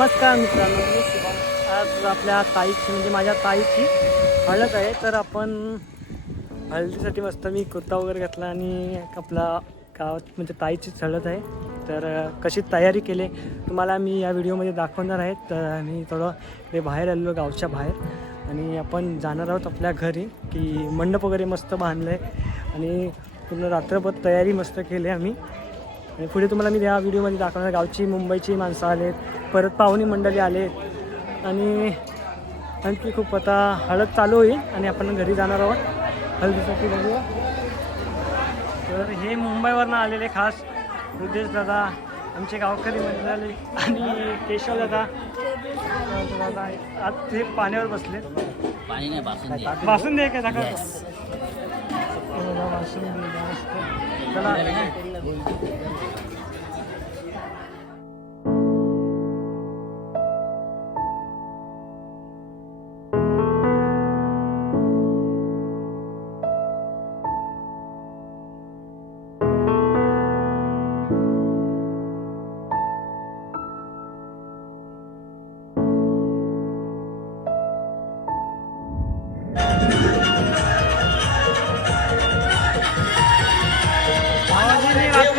नमस्कार मित्रांनो, मी शुभम. आज आपल्या ताईची म्हणजे माझ्या ताईची हळद आहे. तर आपण हळदीसाठी मस्त मी कुर्ता वगैरे घातला आणि आपला गावात म्हणजे ताईचीच हळद आहे. तर कशी तयारी केली तुम्हाला मी या व्हिडिओमध्ये दाखवणार आहे. तर मी थोडं ते बाहेर आलेलो गावच्या बाहेर आणि आपण जाणार आहोत आपल्या घरी की मंडप वगैरे मस्त बांधलं आहे आणि पूर्ण रात्रभर तयारी मस्त केली आम्ही. आणि पुढे तुम्हाला मी या व्हिडिओमध्ये दाखवणार. गावची मुंबईची माणसं आलेत, परत पाहुणी मंडळी आलेत आणि आणखी खूप आता हळद चालू होईल आणि आपण घरी जाणार आहोत हळदीसाठी. बघूया. तर हे मुंबईवरनं आलेले खास रुदेश दादा, आमचे गावकरी मंडळी आणि केशव दादा. आज ते पाण्यावर बसले. बासुंदी आहे काय दाखवा. बासुंदी चला.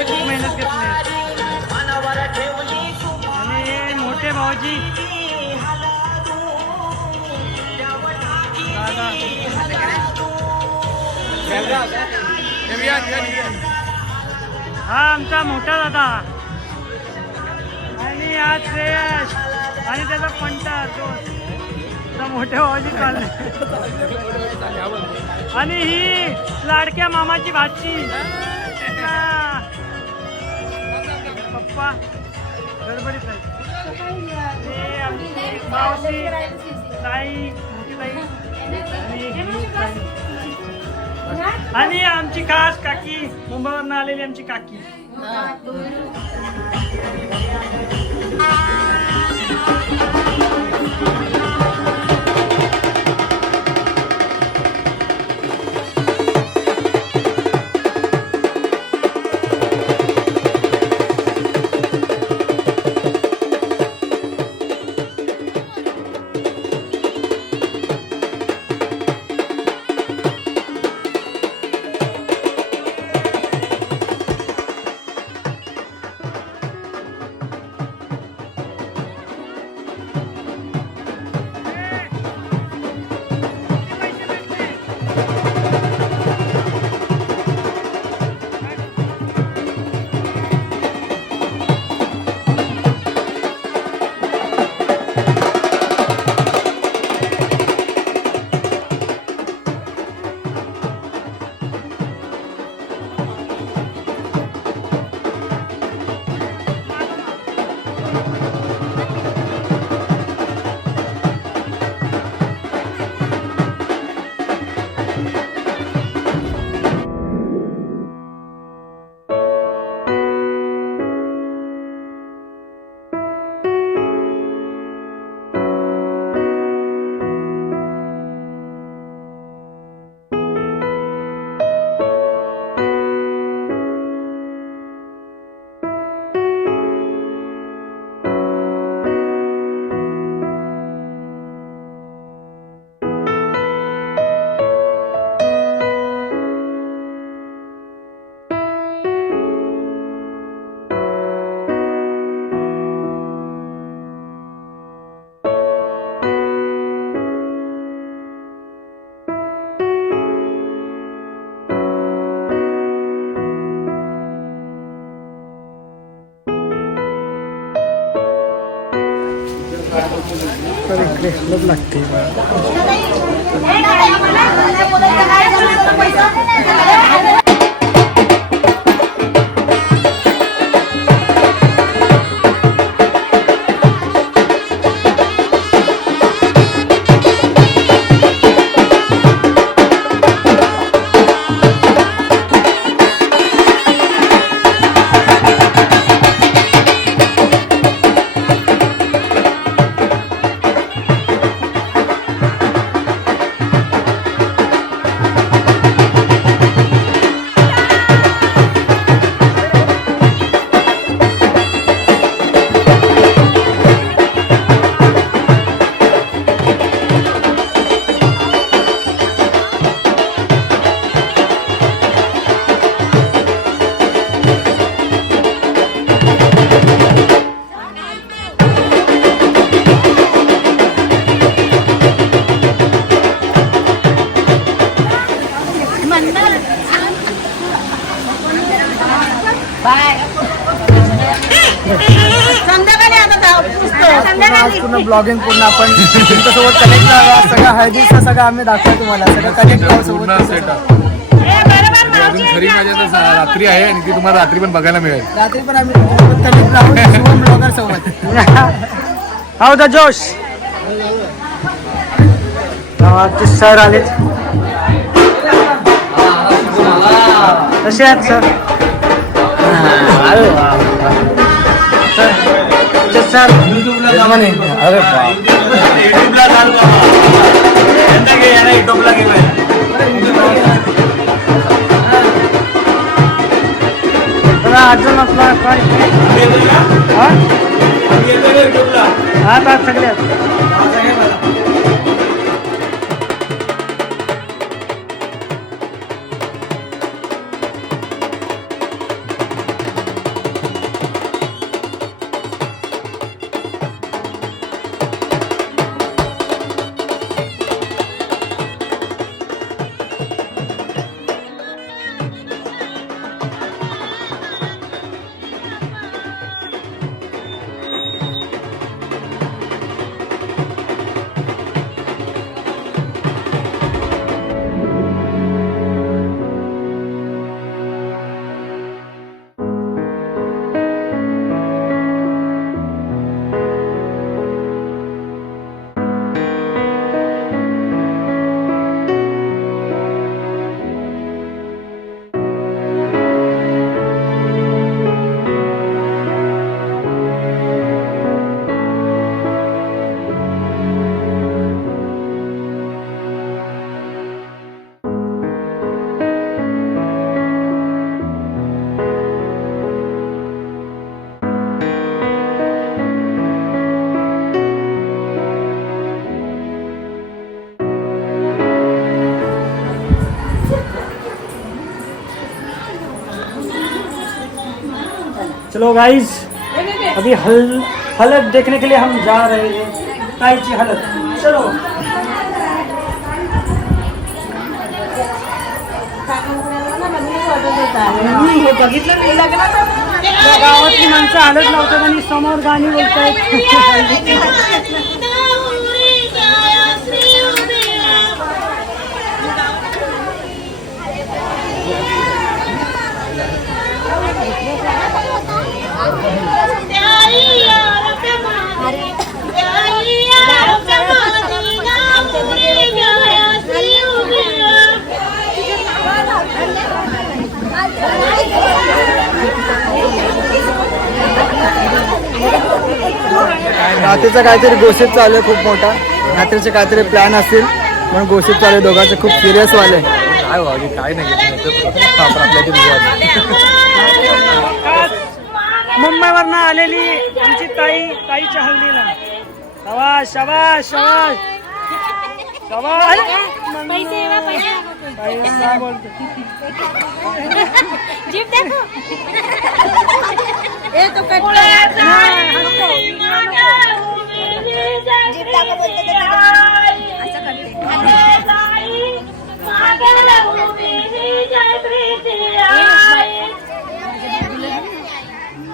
खूप मेहनत घेतली आणि मोठे भाऊजी हा आमचा मोठा दादा आणि आज श्रेयश आणि त्याचा पंटा तो मोठे भाऊजी चालले आणि ही लाडक्या मामाची भाची पप्पा गडबडीत आहे. आमची मावशी ताई, मोठी ताई आणि आमची खास काकी मुंबईवरून आलेली आमची काकी. तर इकडे हळद लागते. आज पूर्ण ब्लॉगिंग पूर्ण आपण तुमच्यासोबत कनेक्ट झाला. सगळं हळदीचं सगळं आम्ही दाखवतो तुम्हाला सगळं कनेक्ट सोबत. अजून खरी मजा तर रात्री आहे आणि ती तुम्हाला रात्री पण बघायला मिळेल. रात्री पण आम्ही कनेक्ट राहून शुभम ब्लॉगर सोबत. हाऊ द जोश. ते सर आलेत. कसे आहात सर? सर अजून आपला काय हा सगळ्यात चलो गाइस, अभी हलत देखने के लिए हम जा रहे हैं. ताईची हलत. चलो. गावातली माणसं हलत लावतात आणि समोर गाणी बोलतात. रात्रीचा काहीतरी गोष्ट चालू आहे खूप मोठा. रात्रीचे काहीतरी प्लॅन असतील पण गोष्ट चालू आहे दोघांचे खूप सिरियस वाले. काय नाही मुंबईवरनं आलेली आमची ताईच्या हल्दीला. शाबाश शाबाश शाबाश शाबाश. काय बोलतो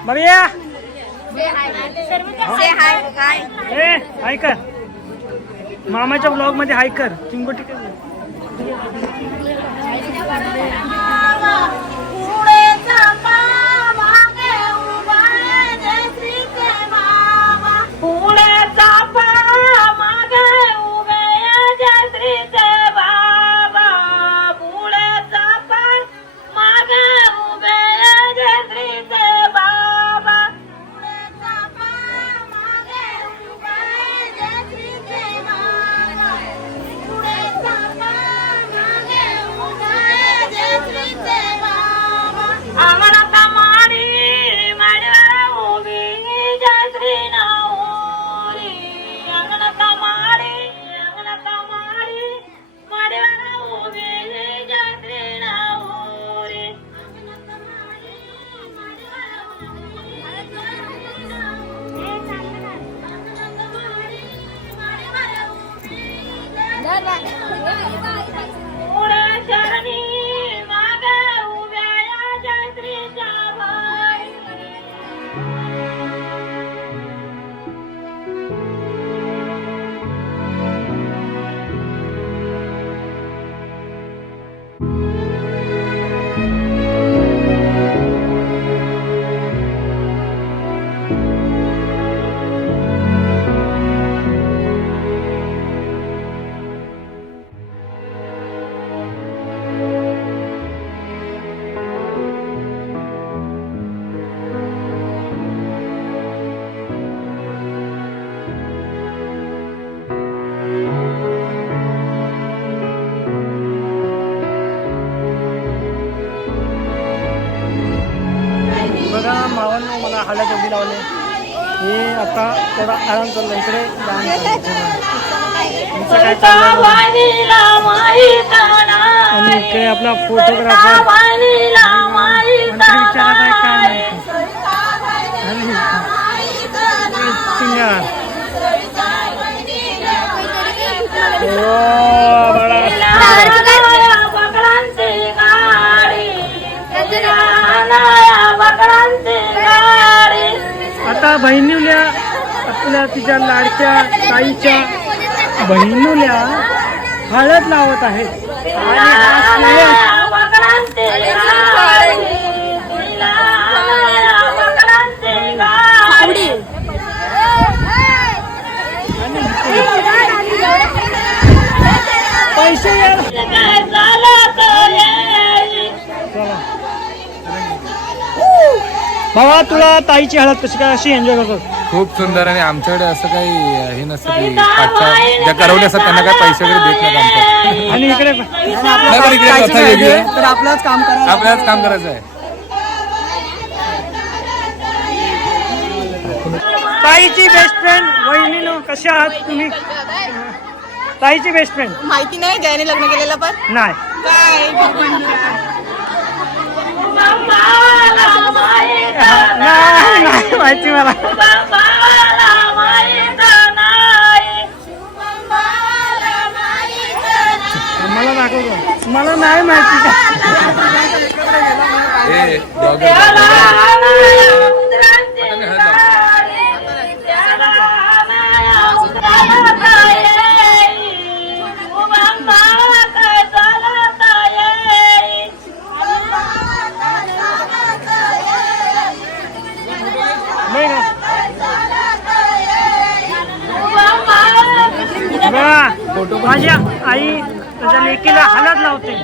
बघूया. हाय कर मामाच्या ब्लॉग मध्ये हाय कर. चिंगोटी हळद एवढी लावले. हे आता थोडा आराम करतो. इकडे काय चाललं आणि इकडे आपला फोटोग्राफर विचारत आहे काय सिंगर. आता बहिणील्या आपल्या तिच्या लाडक्या ताईच्या बहिणील्या हळद लावत आहेत आणि पैसे बाबा तुला ताईची हळद कशी काय अशी एन्जॉय करतो? खूप सुंदर. आणि आमच्याकडे असं काही हे नसतं की पाचच्या ज्या करवले असतात त्यांना काय पैसे वगैरे देत नाही आमच्याकडे. आणि इकडे नाही, पण इकडे कथा वेगळी आहे. तर आपलाच काम करा. आपल्यालाच काम करायचं आहे. ताईची बेस्ट फ्रेंड वहिनीनो कशा आहात तुम्ही? ताईची बेस्ट फ्रेंड माहिती नाही ज्याने लग्न केलेलं पण नाही काय नाही माहिती मला. मला दाखवतो. मला नाही माहिती का. हे dogger. आता मी हळद लावतो. नाही का बघा माझ्या आई माझ्या लेकीला हळद लावते.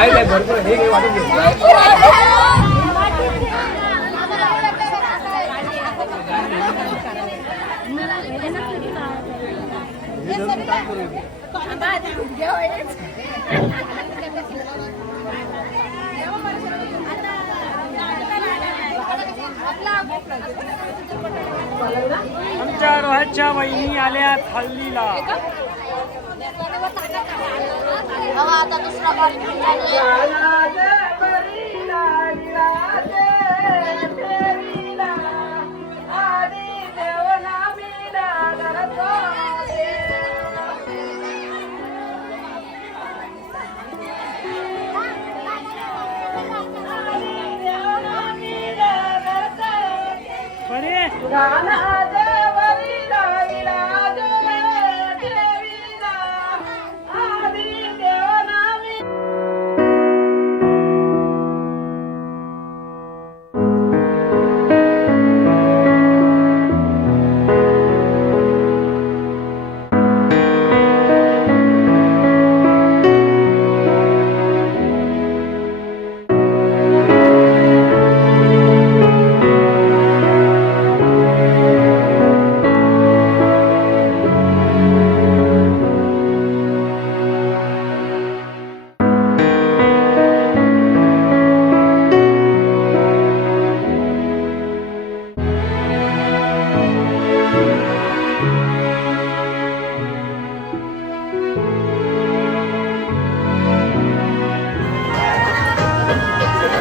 आहे भरपूर हे घे वाटून घे. आमच्या रोहतच्या वहिनी आल्यात हल्लीला. आता दुसरा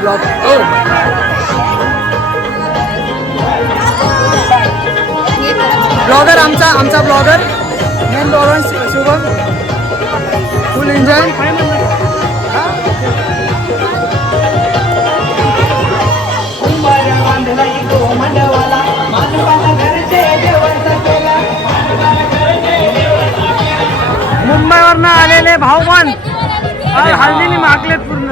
ब्लॉग ब्लॉगर आमचा blogger main blogger Shubham full enjoy. मुंबईवरनं आलेले भाऊ पण हल्दीने मागलेत पूर्ण.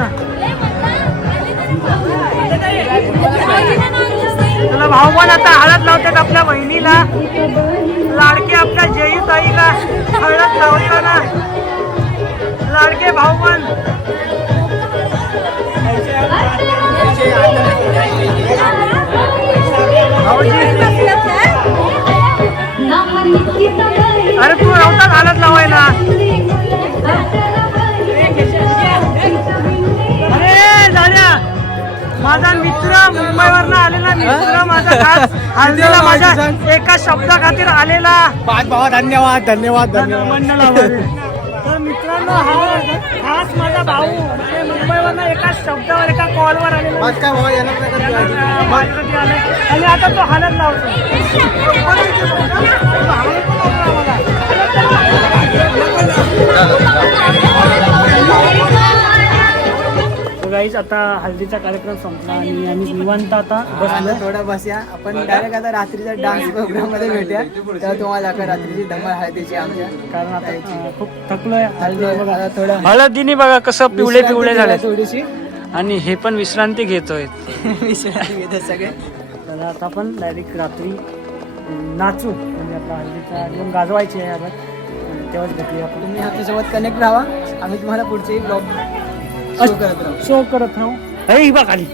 तुला भाऊ पण आता हळद लावतात आपल्या बहिणीला, लाडके आपल्या जयू ताईला हळद लावताना लाडके भाऊ पण. अरे तू नव्हता हळद लावायला. अरे दादा माझा मित्र मुंबईवरनं आलेला मित्र माझा खास हल्दीला माझ्या एका शब्दा खातीर आलेला. धन्यवाद धन्यवाद तर मित्रांनो हा खास माझा भाऊ म्हणजे मुंबईवरनं एका शब्दावर एका कॉलवर आलेला माझ्यासाठी आले आणि आता तो हलत लावतो. गाईच आता हल्दीचा कार्यक्रम संपला आणि आम्ही निवांत आता बसलो. थोडा बसूया आपण डायरेक्ट आता रात्रीचा डान्स प्रोग्राम मध्ये भेटूया. तर तुम्हाला रात्रीची धमाल हळदीची आमच्या कारण आता खूप थकलोय. हळदी बघा थोडं हळदीने बघा कसं पिवळे पिवळे झाले थोडीशी आणि हे पण विश्रांती घेतोय. विश्रांती घेते सगळे. तर आता आपण डायरेक्ट रात्री नाचू म्हणजे आपला हल्दीचा घेऊन गाजवायची आहे आपण तेव्हाच भेटूया आपण. तुम्ही आमच्यासोबत कनेक्ट राहा. आम्ही तुम्हाला पुढचेही ब्लॉग शो करत राहू. शो करत राहू. हे बघ खाली